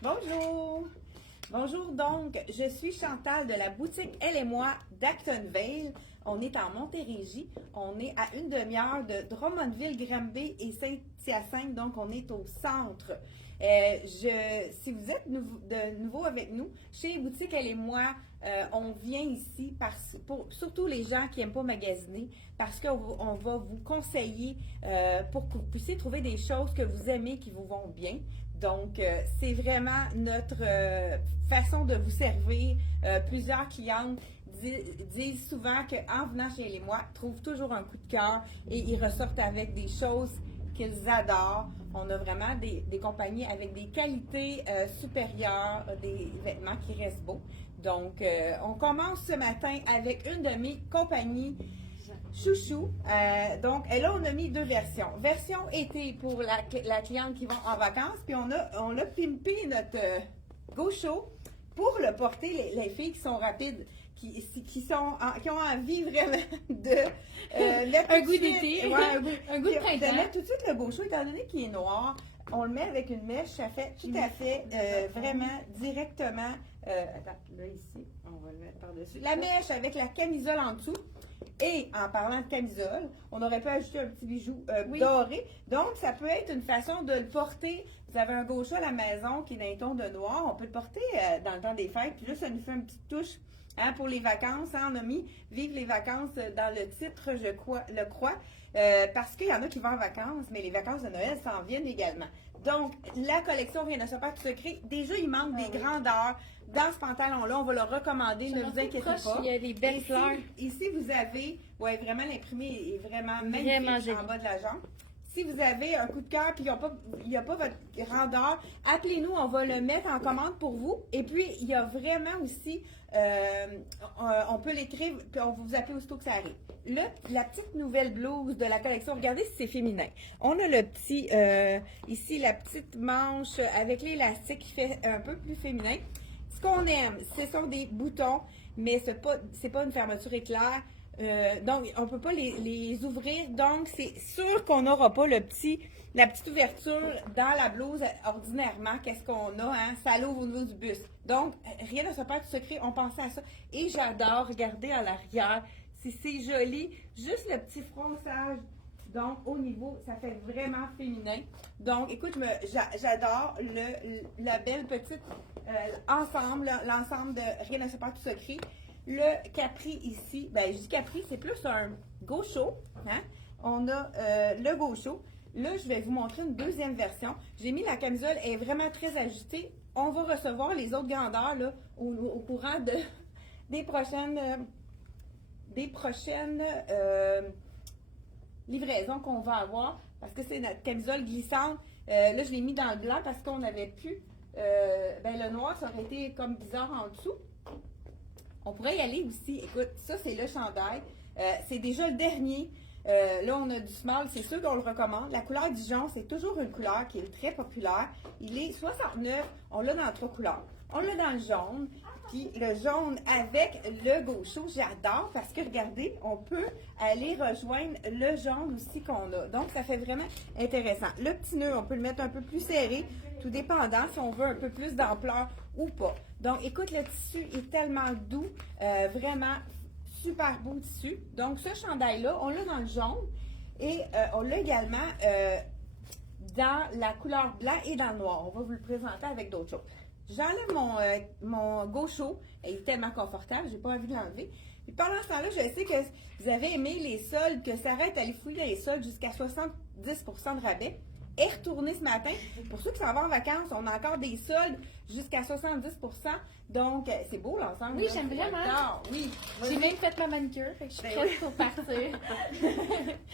Bonjour! Bonjour donc, je suis Chantal de la boutique Elle et moi d'Actonville. On est en Montérégie, on est à une demi-heure de Drummondville-Granby et Saint-Hyacinthe, donc on est au centre. Si vous êtes de nouveau avec nous, chez Boutique Elle et moi, on vient ici surtout les gens qui n'aiment pas magasiner, parce qu'on va vous conseiller pour que vous puissiez trouver des choses que vous aimez, qui vous vont bien. Donc, c'est vraiment notre façon de vous servir. Plusieurs clientes disent souvent qu'en venant chez les mois, trouvent toujours un coup de cœur et ils ressortent avec des choses qu'ils adorent. On a vraiment des compagnies avec des qualités supérieures, des vêtements qui restent beaux. Donc, on commence ce matin avec une de mes compagnies chouchou. Donc, là, on a mis deux versions. Version été pour la cliente qui va en vacances, puis on a pimpé notre gaucho pour le porter, les filles qui sont rapides, qui ont envie vraiment de mettre un goût d'été, un goût de printemps. De mettre tout de suite le gaucho, étant donné qu'il est noir, on le met avec une mèche, ça fait tout à fait vraiment directement. Attends, là ici, on va le mettre par-dessus. La mèche avec la camisole en dessous. Et en parlant de camisole, on aurait pu ajouter un petit bijou doré. Donc, ça peut être une façon de le porter. Vous avez un gaucho à la maison qui est d'un ton de noir. On peut le porter dans le temps des fêtes. Puis là, ça nous fait une petite touche pour les vacances. On a mis « Vive les vacances » dans le titre, je crois. Parce qu'il y en a qui vont en vacances, mais les vacances de Noël s'en viennent également. Donc, la collection Rien de se faire secret. Déjà, il manque des grandeurs dans ce pantalon-là. On va le recommander, ne vous inquiétez pas. Il y a des belles fleurs. Ici, vous avez, vraiment l'imprimé est vraiment magnifique en bas de la jambe. Si vous avez un coup de cœur et il n'y a pas votre grandeur, appelez-nous, on va le mettre en commande pour vous. Et puis, il y a vraiment aussi, on peut l'écrire, puis on va vous appeler aussitôt que ça arrive. Là, la petite nouvelle blouse de la collection, regardez si c'est féminin. On a le petit, ici, la petite manche avec l'élastique qui fait un peu plus féminin. Ce qu'on aime, ce sont des boutons, mais c'est pas une fermeture éclair. Donc, on ne peut pas les ouvrir. Donc, c'est sûr qu'on n'aura pas la petite ouverture dans la blouse ordinairement. Qu'est-ce qu'on a? Hein? Ça l'ouvre au niveau du buste. Donc, rien ne se perd de secret. On pensait à ça. Et j'adore regarder à l'arrière. Si c'est joli, juste le petit fronçage. Donc, au niveau, ça fait vraiment féminin. Donc, écoute, j'adore la belle petite ensemble, l'ensemble de Rien ne se perd de secret. Le capri ici, je dis capri, c'est plus un gaucho. Hein? On a le gaucho. Là, je vais vous montrer une deuxième version. J'ai mis la camisole, elle est vraiment très ajustée. On va recevoir les autres grandeurs là, au courant des prochaines livraisons qu'on va avoir. Parce que c'est notre camisole glissante. Là, je l'ai mis dans le blanc parce qu'on n'avait plus. Le noir, ça aurait été comme bizarre en dessous. On pourrait y aller aussi. Écoute, ça, c'est le chandail. C'est déjà le dernier. Là, on a du small. C'est sûr qu'on le recommande. La couleur Dijon, c'est toujours une couleur qui est très populaire. Il est 69. On l'a dans 3 couleurs. On l'a dans le jaune. Puis le jaune avec le gaucho, j'adore parce que, regardez, on peut aller rejoindre le jaune aussi qu'on a. Donc, ça fait vraiment intéressant. Le petit nœud, on peut le mettre un peu plus serré, tout dépendant si on veut un peu plus d'ampleur ou pas. Donc, écoute, le tissu est tellement doux, vraiment super beau tissu. Donc, ce chandail-là, on l'a dans le jaune et on l'a également dans la couleur blanc et dans le noir. On va vous le présenter avec d'autres choses. J'enlève mon gaucho. Il est tellement confortable, j'ai pas envie de l'enlever. Puis pendant ce temps-là, je sais que vous avez aimé les soldes, que ça arrête d'aller fouiller dans les soldes jusqu'à 70% de rabais. Et retourner ce matin. Pour ceux qui s'en vont en vacances, on a encore des soldes jusqu'à 70%. Donc, c'est beau l'ensemble. Oui, j'aime vraiment. Oui. J'ai même fait ma manicure, fait que je suis prête pour partir.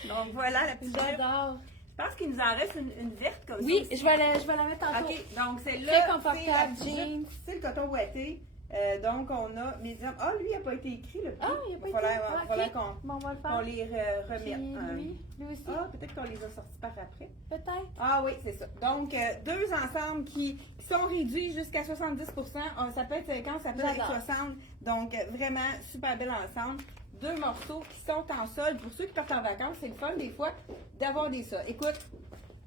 Donc, voilà la petite. J'adore. Je pense qu'il nous en reste une verte comme ça. Oui, je vais la mettre en OK, donc celle-là, très confortable, jeans. C'est le coton ouaté. Donc, on a médium. Ah, lui, il n'a pas été écrit, le prix. Ah, il n'a pas été écrit. Il fallait qu'on les remette. Puis, lui aussi. Ah, peut-être qu'on les a sortis par après. Peut-être. Ah oui, c'est ça. Donc, deux ensembles qui sont réduits jusqu'à 70%. Ça peut être 50, ça peut être 60. Donc, vraiment, super bel ensemble. Deux morceaux qui sont en solde. Pour ceux qui partent en vacances, c'est le fun des fois d'avoir des soldes. Écoute,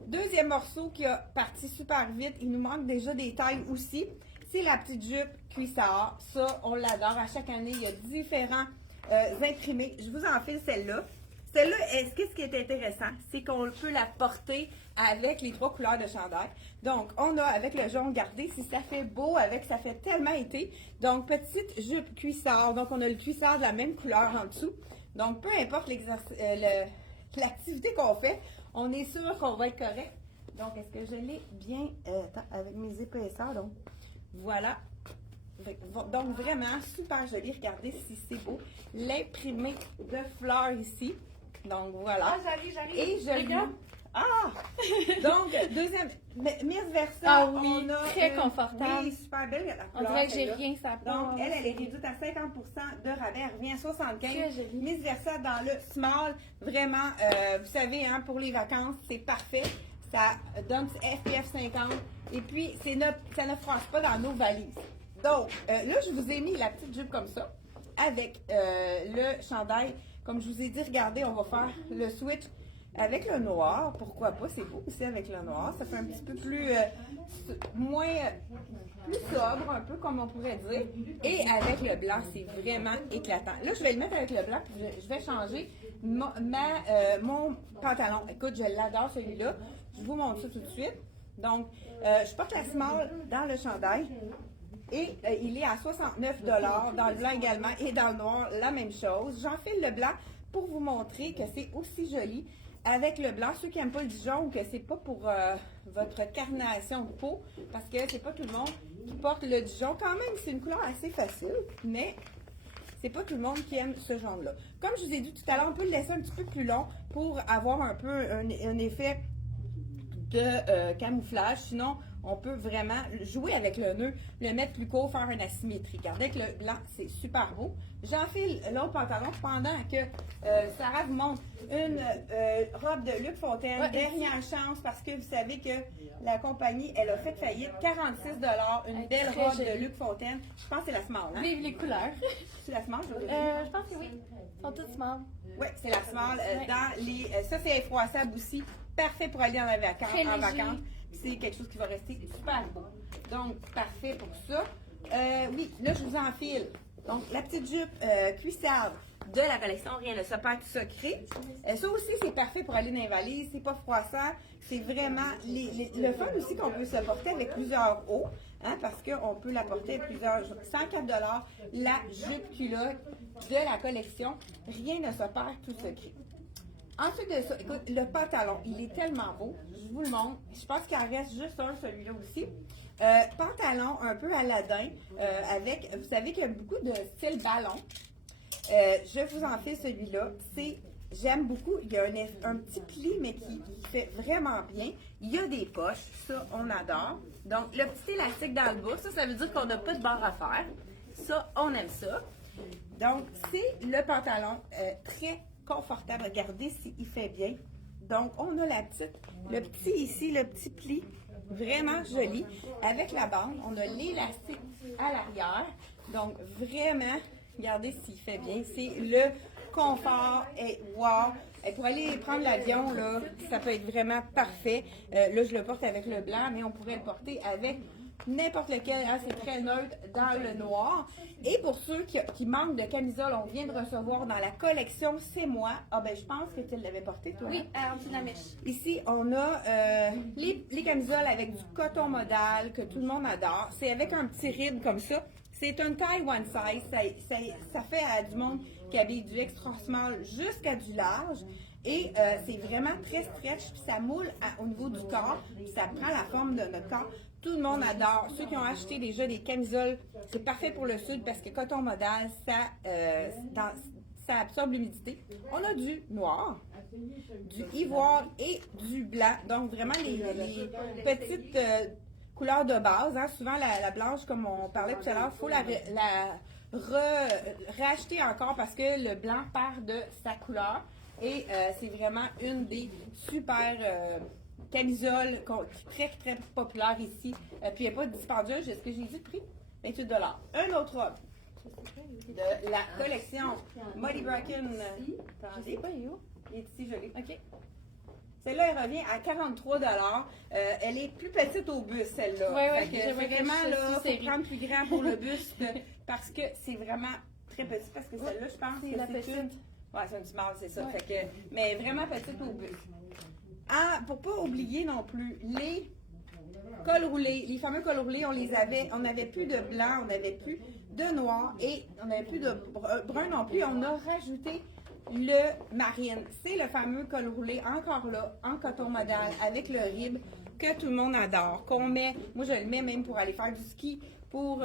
Deuxième morceau qui a parti super vite, il nous manque déjà des tailles aussi, c'est la petite jupe cuissard. Ça, on l'adore. À chaque année, il y a différents imprimés. Je vous enfile celle-là. Celle-là, ce qui est intéressant, c'est qu'on peut la porter avec les 3 couleurs de chandail. Donc, on a avec le jaune, regardez, si ça fait beau, ça fait tellement été. Donc, petite jupe cuissard. Donc, on a le cuissard de la même couleur en dessous. Donc, peu importe l'activité qu'on fait, on est sûr qu'on va être correct. Donc, est-ce que je l'ai bien avec mes épaisseurs? Donc, voilà. Donc, vraiment, super joli. Regardez si c'est beau. L'imprimé de fleurs ici. Donc, voilà. Ah, j'arrive. Et je regarde. Ah! Donc, deuxième, Miss Versa, Ah oui, on a très confortable. Oui, super belle. La On couleur, dirait que j'ai celle-là. rien, ça Donc, passe. elle est réduite à 50% de rabais. Elle revient à 75. Très jolie. Miss Versa dans le small. Vraiment, vous savez, hein, pour les vacances, c'est parfait. Ça donne FPF 50. Et puis, ça ne froisse pas dans nos valises. Donc, là, je vous ai mis la petite jupe comme ça, avec le chandail. Comme je vous ai dit, regardez, on va faire le switch avec le noir. Pourquoi pas? C'est beau aussi avec le noir. Ça fait un petit peu plus, plus sobre, un peu comme on pourrait dire. Et avec le blanc, c'est vraiment éclatant. Là, je vais le mettre avec le blanc, puis je vais changer mon pantalon. Écoute, je l'adore celui-là. Je vous montre ça tout de suite. Donc, je porte la small dans le chandail. Et il est à 69 $, dans le blanc également, et dans le noir, la même chose. J'enfile le blanc pour vous montrer que c'est aussi joli avec le blanc. Ceux qui n'aiment pas le Dijon ou que c'est pas pour votre carnation de peau, parce que c'est pas tout le monde qui porte le Dijon. Quand même, c'est une couleur assez facile, mais c'est pas tout le monde qui aime ce genre-là. Comme je vous ai dit tout à l'heure, on peut le laisser un petit peu plus long pour avoir un peu un effet de camouflage. Sinon, on peut vraiment jouer avec le nœud, le mettre plus court, faire une asymétrie. Regardez avec le blanc, c'est super beau. J'enfile l'autre pantalon pendant que Sarah vous montre une robe de Luc Fontaine. Ouais, dernière chance parce que vous savez que la compagnie, elle a fait faillite. 46 $, une belle robe de Luc Fontaine. Je pense que c'est la small, hein? Vive les couleurs. C'est la small, je pense que oui. Ils sont toutes small. Oui, c'est la small. Dans les, ça, c'est effroissable aussi. Parfait pour aller en vacances. C'est quelque chose qui va rester super beau. Donc, parfait pour ça. Oui, là, je vous enfile. Donc, la petite jupe cuissarde de la collection Rien ne se perd tout secret. Ça aussi, c'est parfait pour aller dans les valises. C'est pas froissant. C'est vraiment le fun aussi qu'on peut se porter avec plusieurs hauts. Hein, parce qu'on peut la porter avec plusieurs. 104 $, la jupe culotte de la collection Rien ne se perd tout secret. Ensuite de ça, écoute, le pantalon, il est tellement beau. Je vous le montre. Je pense qu'il en reste juste un, celui-là aussi. Pantalon un peu Aladdin, avec, vous savez qu'il y a beaucoup de style ballon. Je vous en fais celui-là. J'aime beaucoup. Il y a un petit pli, mais qui fait vraiment bien. Il y a des poches. Ça, on adore. Donc, le petit élastique dans le bas, ça veut dire qu'on n'a pas de barre à faire. Ça, on aime ça. Donc, c'est le pantalon très confortable. Regardez s'il fait bien. Donc, on a le petit ici, le petit pli, vraiment joli. Avec la bande, on a l'élastique à l'arrière. Donc, vraiment, regardez s'il fait bien. C'est le confort et wow! Et pour aller prendre l'avion, là, ça peut être vraiment parfait. Là, je le porte avec le blanc, mais on pourrait le porter avec n'importe lequel, hein, c'est très neutre dans le noir. Et pour ceux qui manquent de camisole, on vient de recevoir dans la collection C'est moi. Ah ben je pense que tu l'avais porté toi. Oui, en dessous de la mèche. Ici, on a les camisoles avec du coton modal que tout le monde adore. C'est avec un petit ride comme ça. C'est une taille one size. Ça fait à du monde qui habille du extra small jusqu'à du large. Et c'est vraiment très stretch, puis ça moule au niveau du corps, puis ça prend la forme de notre corps. Tout le monde adore. Ceux qui ont acheté déjà des camisoles, c'est parfait pour le sud parce que coton modal, ça absorbe l'humidité. On a du noir, du ivoire et du blanc. Donc vraiment les petites couleurs de base. Hein. Souvent la blanche, comme on parlait tout à l'heure, il faut la racheter encore parce que le blanc perd de sa couleur. Et c'est vraiment une des super camisoles qui est très, très populaire ici. Puis il n'y a pas de dispendieuse. Est-ce que j'ai dit le prix? 28 $. Un autre robe de la collection Molly Bracken. Attendez. Je sais pas, il est où? Il est ici, je l'ai. OK. Celle-là, elle revient à 43 Elle est plus petite au buste, celle-là. Oui, Fait que vraiment, là, faut série. prendre plus grand pour le buste parce que c'est vraiment très petit. Parce que celle-là, je pense C'est que la c'est petite. une... Ouais, c'est une small, c'est ça. Ouais. Fait que, mais vraiment petite au buste. Ah, pour pas oublier non plus, les cols roulés, les fameux cols roulés, on n'avait plus de blanc, on n'avait plus de noir et on n'avait plus de brun non plus. On a rajouté le marine. C'est le fameux col roulé, encore là, en coton modal, avec le rib, que tout le monde adore, qu'on met, moi je le mets même pour aller faire du ski, pour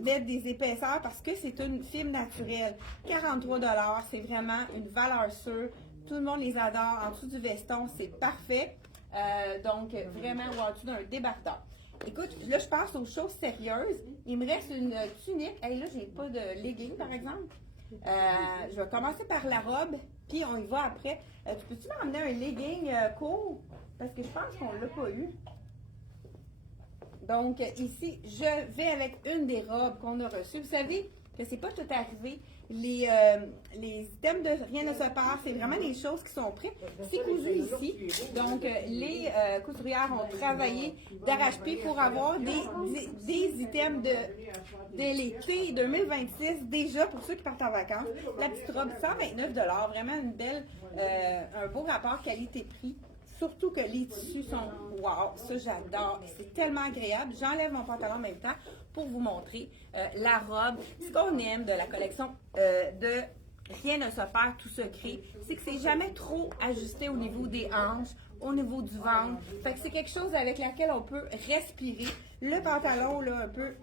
mettre des épaisseurs, parce que c'est une fibre naturelle. 43 $, c'est vraiment une valeur sûre. Tout le monde les adore. En dessous du veston, c'est parfait. Donc, vraiment, ou en dessous d'un débatteur. Écoute, là, je passe aux choses sérieuses. Il me reste une tunique. Hey, là, j'ai pas de legging, par exemple. Je vais commencer par la robe, puis on y va après. Tu peux-tu m'emmener un legging court? Parce que je pense qu'on l'a pas eu. Donc, ici, je vais avec une des robes qu'on a reçues. Vous savez que c'est pas tout arrivé. Les items de rien ne se perd, c'est vraiment des choses qui sont prêtes. C'est cousu ici. Donc, les couturières ont travaillé d'arrache-pied pour avoir des items de l'été 2026 déjà pour ceux qui partent en vacances. La petite robe, 129 $, vraiment une belle, un beau rapport qualité-prix. Surtout que les tissus sont wow, ça j'adore. C'est tellement agréable. J'enlève mon pantalon en même temps pour vous montrer la robe. Ce qu'on aime de la collection de Rien ne se perd, tout se crée, c'est que c'est jamais trop ajusté au niveau des hanches, au niveau du ventre. Fait que c'est quelque chose avec laquelle on peut respirer. Le pantalon, là, un peu,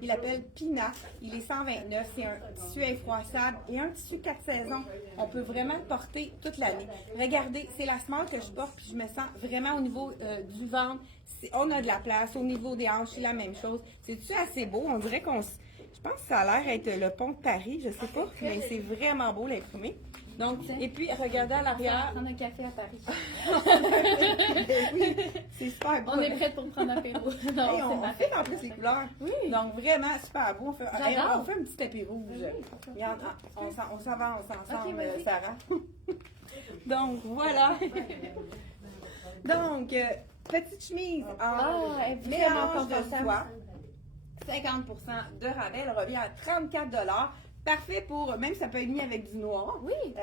il appelle Pina. Il est 129. C'est un tissu infroissable et un tissu 4 saisons. On peut vraiment le porter toute l'année. Regardez, c'est la small que je porte puis je me sens vraiment au niveau du ventre. On a de la place. Au niveau des hanches, c'est la même chose. C'est-tu assez beau? On dirait qu'on... Je pense que ça a l'air être le pont de Paris. Je sais pas, mais c'est vraiment beau l'imprimé. Donc, et puis, regardez à l'arrière. Prendre un café à Paris. Oui, c'est super beau. On est prête pour prendre un apéro. Non, Hey, on fait en plus les couleurs. Oui. Donc, vraiment super beau. On fait J'adore. on fait un petit tapis rouge. Regarde, on s'avance ensemble, Ok, vas-y. Sarah. Donc, voilà. Donc, petite chemise en elle est vraiment mélange de confortable. soie. 50% de rabais. Elle revient à 34 $. Parfait pour, même ça peut être mis avec du noir. Oui.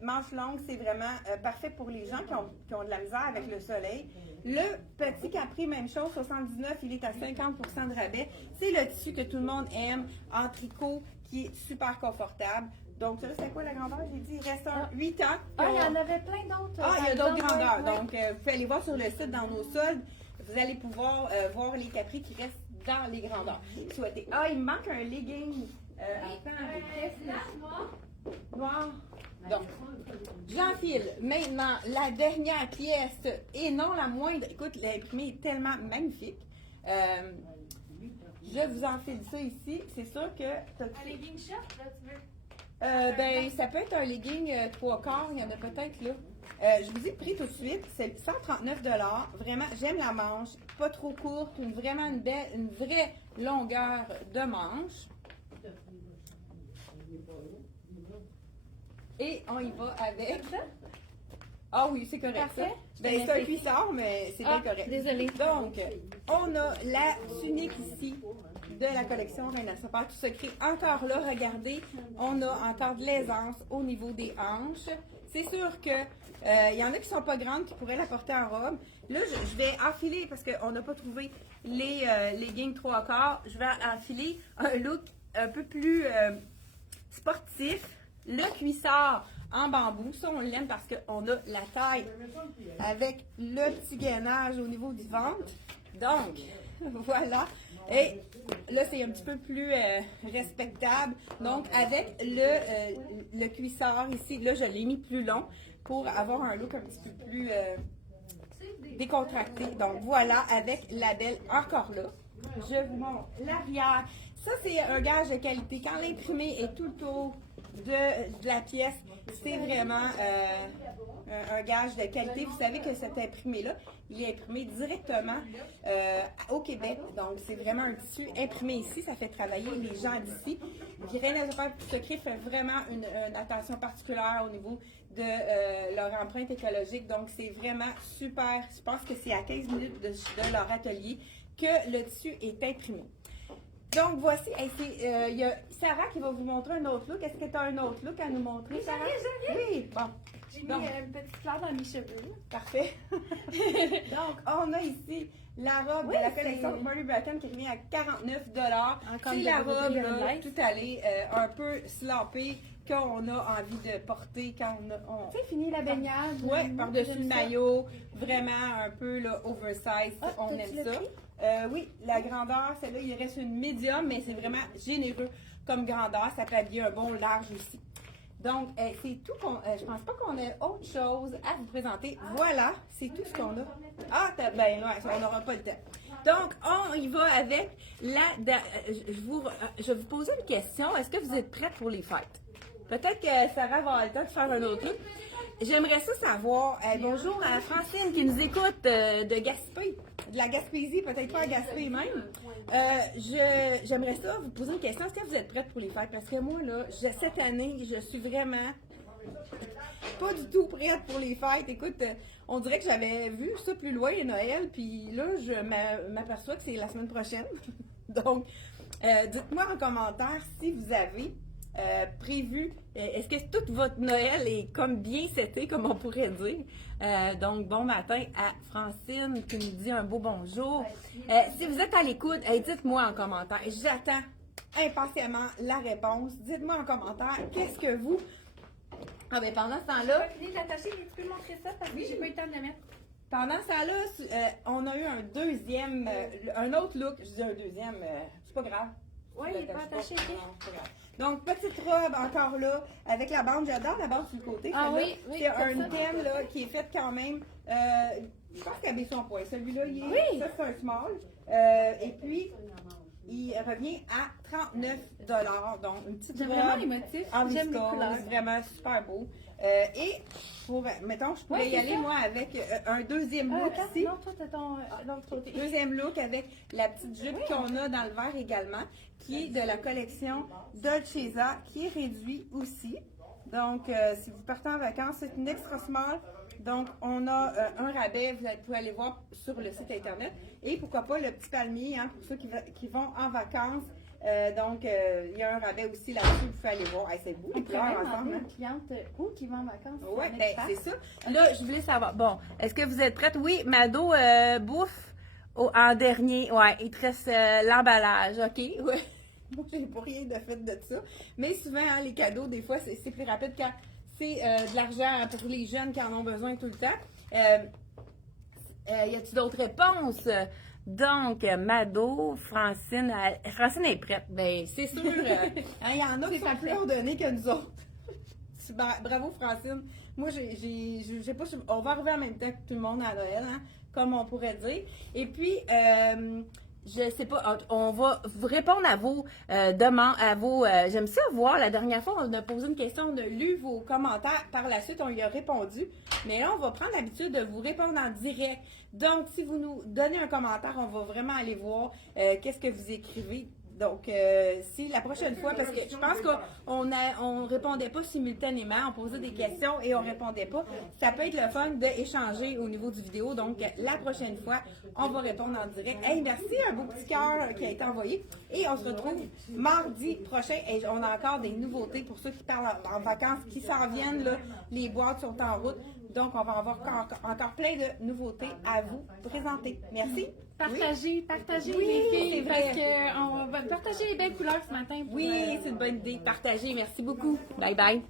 Manche longue, c'est vraiment parfait pour les gens qui ont de la misère avec le soleil. Le petit capri, même chose, 79, il est à 50% de rabais. C'est le tissu que tout le monde aime, en tricot, qui est super confortable. Donc, ça, c'est quoi la grandeur? J'ai dit, il reste 8 ans. Ah, il y en avait plein d'autres. Ah, il y a par d'autres exemple, grandeurs. ouais. Donc, vous pouvez aller voir sur le site dans nos soldes. Vous allez pouvoir voir les capris qui restent dans les grandeurs souhaitées. Ah, il me manque un legging. Attends, qu'est-ce que noir. Donc, j'enfile maintenant la dernière pièce et non la moindre. Écoute, l'imprimé est tellement magnifique. Je vous enfile ça ici. C'est sûr que... Un legging short, là, tu veux? Ben, ça peut être un legging 3/4, il y en a peut-être là. Je vous ai pris tout de suite, c'est 139 $. Vraiment, j'aime la manche, pas trop courte, vraiment une vraie longueur de manche. Et on y va avec. Ah oui, c'est correct. Parfait. Ça. Ben, c'est un cuissard, mais c'est bien correct. Désolée. Donc, on a la tunique ici de la collection Rien à se perd, tout se crée. Encore là, regardez, on a encore de l'aisance au niveau des hanches. C'est sûr que il y en a qui sont pas grandes, qui pourraient la porter en robe. Là, je vais enfiler, parce qu'on n'a pas trouvé les leggings 3/4, je vais enfiler un look un peu plus sportif. Le cuissard en bambou, ça on l'aime parce qu'on a la taille avec le petit gainage au niveau du ventre. Donc, voilà. Et là, c'est un petit peu plus respectable. Donc, avec le cuissard ici, là, je l'ai mis plus long pour avoir un look un petit peu plus décontracté. Donc, voilà, avec la belle encore là. Je vous montre l'arrière. Ça, c'est un gage de qualité. Quand l'imprimé est tout autour de la pièce, c'est vraiment un gage de qualité. Vous savez que cet imprimé-là, il est imprimé directement au Québec. Donc, c'est vraiment un tissu imprimé ici. Ça fait travailler les gens d'ici. Graines Secret fait vraiment une attention particulière au niveau de leur empreinte écologique. Donc, c'est vraiment super. Je pense que c'est à 15 minutes de leur atelier que le tissu est imprimé. Donc, voici, il y a Sarah qui va vous montrer un autre look. Est-ce que tu as un autre look à nous montrer, Sarah? Oui, bon. J'ai mis une petite fleur dans mes cheveux. Parfait. Donc, on a ici la robe de la collection Murray Bracken qui revient à 49 $. C'est la robe là, tout allée, un peu slopée qu'on a envie de porter quand on Tu sais, fini la baignade. Oui, par-dessus le maillot, vraiment un peu là, oversize, on aime ça. Oui, la grandeur, celle-là, il reste une médium, mais c'est vraiment généreux comme grandeur. Ça peut habiller un bon large aussi. Donc, c'est tout qu'on. Je pense pas qu'on ait autre chose à vous présenter. Voilà, c'est tout ce qu'on a. Ah, ben ouais, on n'aura pas le temps. Donc, on y va avec je vais vous poser une question. Est-ce que vous êtes prête pour les fêtes? Peut-être que Sarah va avoir le temps de faire un autre truc. J'aimerais ça savoir. Bonjour à Francine qui nous écoute de Gaspé, de la Gaspésie, peut-être pas à Gaspé même. J'aimerais ça vous poser une question. Est-ce que vous êtes prête pour les fêtes? Parce que moi, là, cette année, je suis vraiment pas du tout prête pour les fêtes. Écoute, on dirait que j'avais vu ça plus loin, Noël, puis là, je m'aperçois que c'est la semaine prochaine. Donc, dites-moi en commentaire si vous avez prévu, est-ce que tout votre Noël est comme bien seté, comme on pourrait dire? Donc, bon matin à Francine qui nous dit un beau bonjour. Si vous êtes à l'écoute, dites-moi en commentaire. J'attends impatiemment la réponse. Dites-moi en commentaire, qu'est-ce que vous... Ah ben pendant ce temps-là... J'ai fini d'attacher, mais tu peux montrer ça parce que j'ai pas eu le temps de le mettre. Pendant ce temps-là, on a eu un autre look. Je dis un deuxième, c'est pas grave. Oui, il n'est pas attaché. Non, c'est pas grave. Donc, petite robe encore là, avec la bande. J'adore la bande sur le côté. Ah oui, oui. C'est un thème là, qui est fait quand même. Je pense qu'elle est son poids. Celui-là, ça c'est un small. Et puis, il revient à 39 $. Donc, une petite robe. J'aime vraiment l'émotif. J'aime les couleurs. C'est vraiment super beau. Et, mettons, je pourrais y aller, moi, avec un deuxième look ici. Non, toi, t'as ton l'autre côté. Deuxième look avec la petite jupe qu'on a dans le vert également, qui est de la collection Dolcezza, qui est réduit aussi. Donc, si vous partez en vacances, c'est une extra small. Donc, on a un rabais, vous pouvez aller voir sur le site internet. Et pourquoi pas le petit palmier, hein, pour ceux qui vont en vacances. Donc, il y a un rabais aussi là-dessus, vous pouvez aller voir. Hey, c'est beau, les couleurs ensemble. Une cliente qui va en vacances. Oui, ben, c'est ça. Là, je voulais savoir. Bon, est-ce que vous êtes prête? Oui, Mado bouffe en dernier. Ouais, il te reste l'emballage, OK? Ouais. Moi, j'ai pas rien de fait de ça. Mais souvent, hein, les cadeaux, des fois, c'est plus rapide quand c'est de l'argent pour les jeunes qui en ont besoin tout le temps. Y a-t-il d'autres réponses? Donc, Mado, Francine est prête. Ben, c'est sûr. Il y en a qui sont plus ordonnés que nous autres. Bravo, Francine. Moi, j'ai pas. On va arriver en même temps que tout le monde à Noël, hein, comme on pourrait dire. Et puis, je sais pas, on va vous répondre à vos demandes, j'aime ça voir, la dernière fois, on a posé une question, on a lu vos commentaires, par la suite, on y a répondu. Mais là, on va prendre l'habitude de vous répondre en direct. Donc, si vous nous donnez un commentaire, on va vraiment aller voir qu'est-ce que vous écrivez. Donc, si la prochaine fois, parce que je pense qu'on répondait pas simultanément, on posait des questions et on répondait pas. Ça peut être le fun d'échanger au niveau du vidéo. Donc, la prochaine fois, on va répondre en direct. Hey, merci, un beau petit cœur qui a été envoyé. Et on se retrouve mardi prochain. Et on a encore des nouveautés pour ceux qui parlent en vacances, qui s'en viennent. Là, les boîtes sont en route. Donc, on va avoir encore plein de nouveautés à vous présenter. Merci. Partagez Oui, les filles, c'est vrai. parce qu'on va partager les belles couleurs ce matin. Oui, c'est une bonne idée. Partagez. Merci beaucoup. Bye bye.